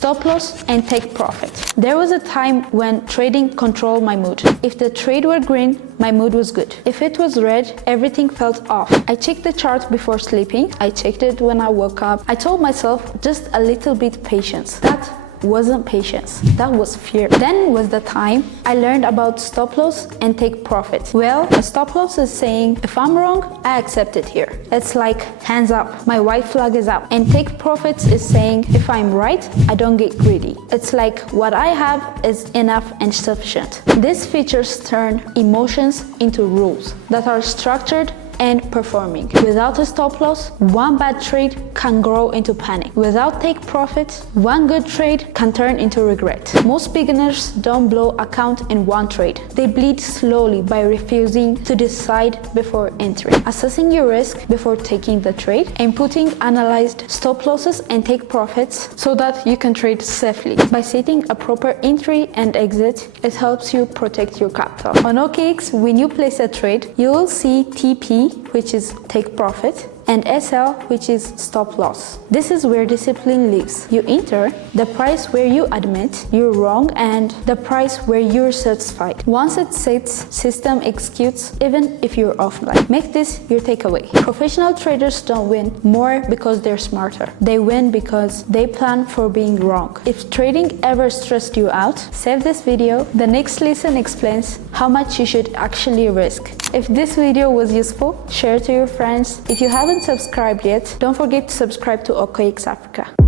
stop loss, and take profit. There was a time when trading controlled my mood. If the trade were green, my mood was good. If it was red, everything felt off. I checked the chart before sleeping. I checked it when I woke up. I told myself just a little bit patience. That wasn't patience, that was fear. Then was the time I learned about stop loss and take profit. Well, a stop loss is saying if I'm wrong, I accept it here. It's like hands up, my white flag is up. And take profits is saying if I'm right, I don't get greedy. It's like what I have is enough and sufficient. These features turn emotions into rules that are structured and performing. Without a stop loss, one bad trade can grow into panic. Without take profit, one good trade can turn into regret. Most beginners don't blow account in one trade. They bleed slowly by refusing to decide before entering, assessing your risk before taking the trade, and putting analyzed stop losses and take profits so that you can trade safely. By setting a proper entry and exit, it helps you protect your capital. On OKX, when you place a trade, you will see TP, which is take profit, and SL, which is stop loss. This is where discipline lives. You enter the price where you admit you're wrong and the price where you're satisfied. Once it sets, system executes even if you're offline. Make this your takeaway. Professional traders don't win more because they're smarter. They win because they plan for being wrong. If trading ever stressed you out, save this video. The next lesson explains how much you should actually risk. If this video was useful, share it to your friends. If you haven't subscribed yet, don't forget to subscribe to OKX Africa.